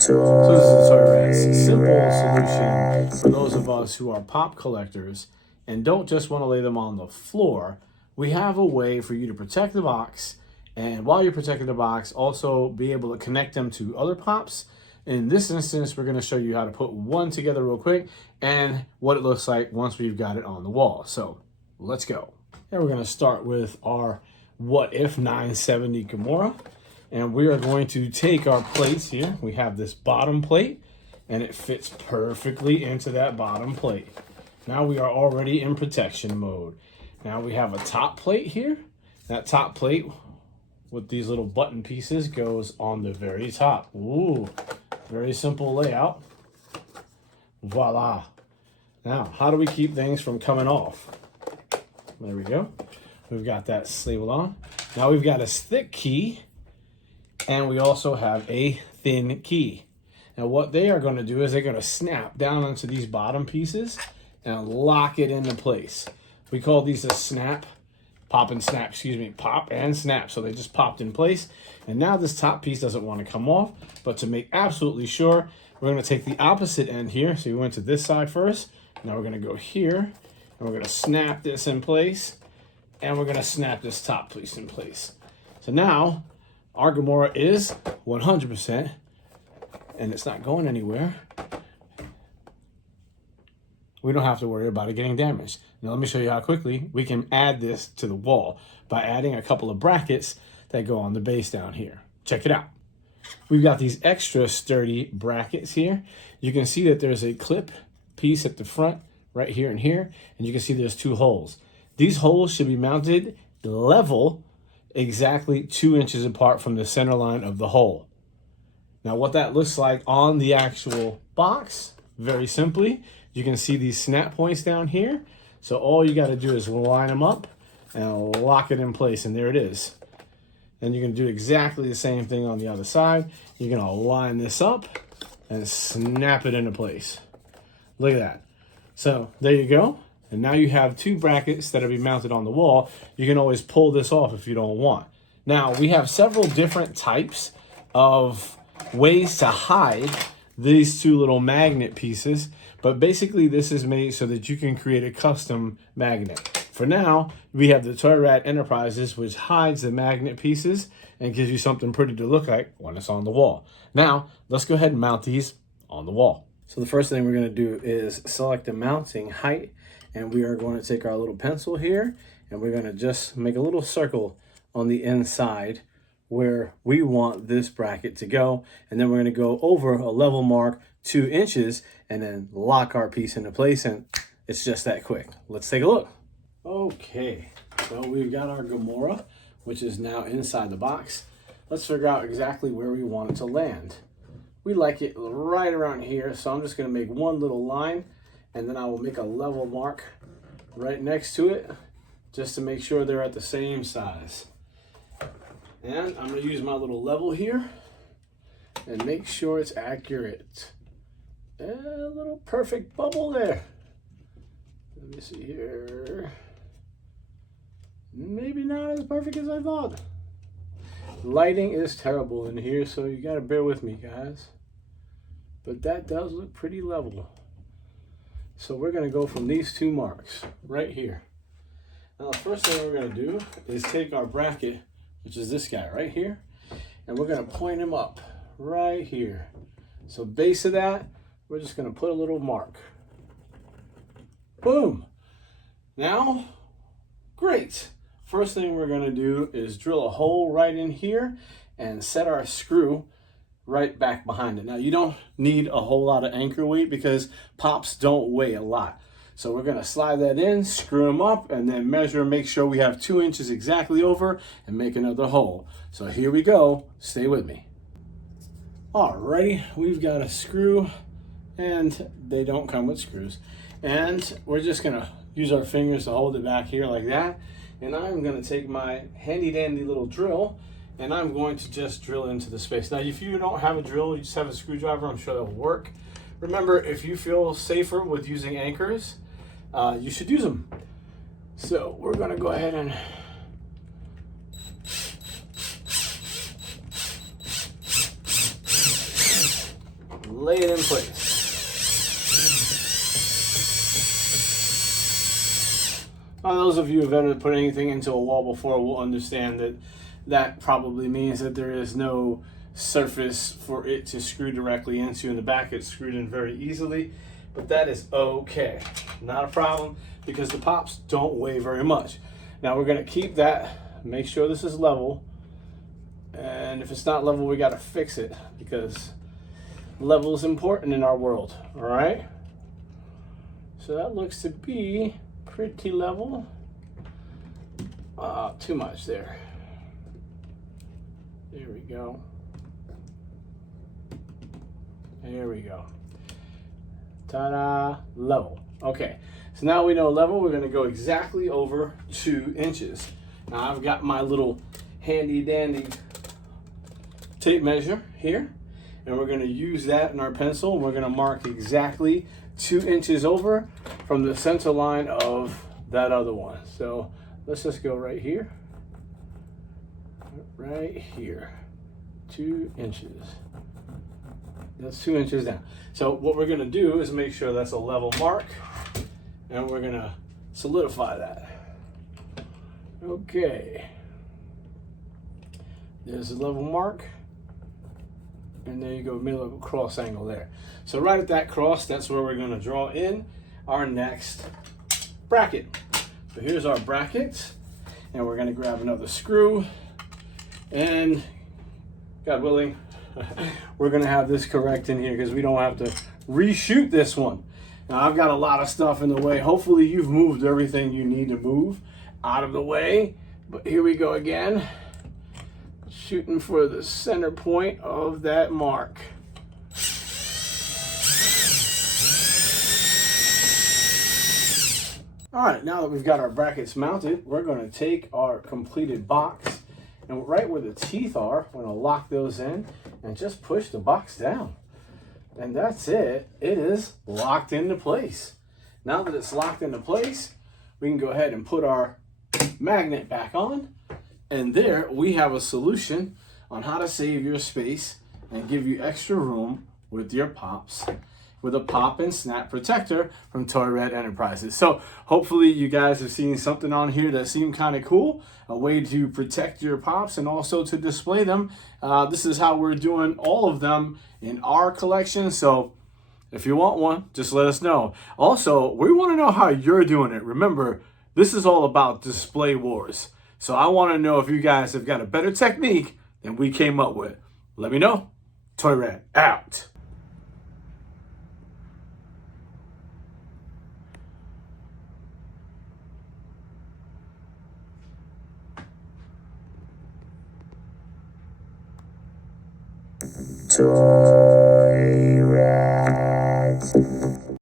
So this is a Toy-Rat's simple solution for those of us who are pop collectors and don't just want to lay them on the floor. We have a way for you to protect the box, and while you're protecting the box, also be able to connect them to other pops. In this instance, we're going to show you how to put one together real quick and what it looks like once we've got it on the wall. So let's go. And we're going to start with our What If 970 Gamora. And we are going to take our plates here. We have this bottom plate, and it fits perfectly into that bottom plate. Now we are already in protection mode. Now we have a top plate here. That top plate with these little button pieces goes on the very top. Ooh, very simple layout. Voila. Now, how do we keep things from coming off? There we go. We've got that labeled on. Now we've got a thick key, and we also have a thin key. Now what they are going to do is they're going to snap down onto these bottom pieces and lock it into place. We call these a snap, pop and snap, pop and snap. So they just popped in place. And now this top piece doesn't want to come off, but to make absolutely sure, we're going to take the opposite end here. So we went to this side first. Now we're going to go here, and we're going to snap this in place, and we're going to snap this top piece in place. So now our Gamora is 100%, and it's not going anywhere. We don't have to worry about it getting damaged. Now let me show you how quickly we can add this to the wall by adding a couple of brackets that go on the base down here. Check it out. We've got these extra sturdy brackets here. You can see that there's a clip piece at the front right here and here, and you can see there's two holes. These holes should be mounted level, exactly 2 inches apart from the center line of the hole. Now what that looks like on the actual box, very simply, you can see these snap points down here. So all you got to do is line them up and lock it in place, and there it is. And you can do exactly the same thing on the other side. You're going to line this up and snap it into place. Look at that. So there you go. And now you have two brackets that will be mounted on the wall. You can always pull this off if you don't want. Now we have several different types of ways to hide these two little magnet pieces, but basically this is made so that you can create a custom magnet. For now, we have the Toy-Rat Enterprises, which hides the magnet pieces and gives you something pretty to look like when it's on the wall. Now, let's go ahead and mount these on the wall. So the first thing we're going to do is select the mounting height, and we are going to take our little pencil here, and we're going to just make a little circle on the inside where we want this bracket to go. And then we're going to go over a level mark 2 inches and then lock our piece into place. And it's just that quick. Let's take a look. Okay, so we've got our Gamora, which is now inside the box. Let's figure out exactly where we want it to land. We like it right around here, so I'm just going to make one little line, and then I will make a level mark right next to it just to make sure they're at the same size. And I'm going to use my little level here and make sure it's accurate. And a little perfect bubble there. Let me see here. Maybe not as perfect as I thought. Lighting is terrible in here, so you got to bear with me, guys. But that does look pretty level. So we're going to go from these two marks right here. Now the first thing we're going to do is take our bracket, which is this guy right here, and we're going to point him up right here. So base of that, we're just going to put a little mark. Boom. Now, great. First thing we're going to do is drill a hole right in here and set our screw right back behind it. Now, you don't need a whole lot of anchor weight because pops don't weigh a lot. So we're going to slide that in, screw them up, and then measure, make sure we have 2 inches exactly over, and make another hole. So here we go. Stay with me. Alrighty, we've got a screw, and they don't come with screws. And we're just going to use our fingers to hold it back here like that. And I'm going to take my handy dandy little drill, and I'm going to just drill into the space. Now, if you don't have a drill, you just have a screwdriver, I'm sure that'll work. Remember, if you feel safer with using anchors, you should use them. So we're going to go ahead and lay it in place. Now, those of you who have ever put anything into a wall before will understand that that probably means that there is no surface for it to screw directly into. In the back, it's screwed in very easily, but that is okay. Not a problem because the pops don't weigh very much. Now we're gonna keep that, make sure this is level, and if it's not level, we gotta fix it because level is important in our world, all right? So that looks to be pretty level. Too much there. There we go. There we go. Ta-da, level. Okay, so now we know level, we're gonna go exactly over 2 inches. Now I've got my little handy dandy tape measure here, and we're gonna use that in our pencil. We're gonna mark exactly 2 inches over from the center line of that other one. So let's just go right here. Right here, 2 inches. That's 2 inches down. So what we're gonna do is make sure that's a level mark, and we're gonna solidify that. Okay. There's a level mark, and there you go, middle of a cross angle there. So right at that cross, that's where we're gonna draw in our next bracket. So here's our bracket, and we're gonna grab another screw, and God willing, we're gonna have this correct in here because we don't have to reshoot this one. Now I've got a lot of stuff in the way. Hopefully you've moved everything you need to move out of the way. But here we go again. Shooting for the center point of that mark. All right, now that we've got our brackets mounted, we're gonna take our completed box, and right where the teeth are, we're gonna lock those in and just push the box down. And that's it. It is locked into place. Now that it's locked into place, we can go ahead and put our magnet back on. And there we have a solution on how to save your space and give you extra room with your pops, with a pop and snap protector from Toy Red Enterprises. So hopefully you guys have seen something on here that seemed kind of cool, a way to protect your pops and also to display them. This is how we're doing all of them in our collection. So if you want one, just let us know. Also, we want to know how you're doing it. Remember, this is all about display wars. So I want to know if you guys have got a better technique than we came up with. Let me know. Toy Red out. Toy Red.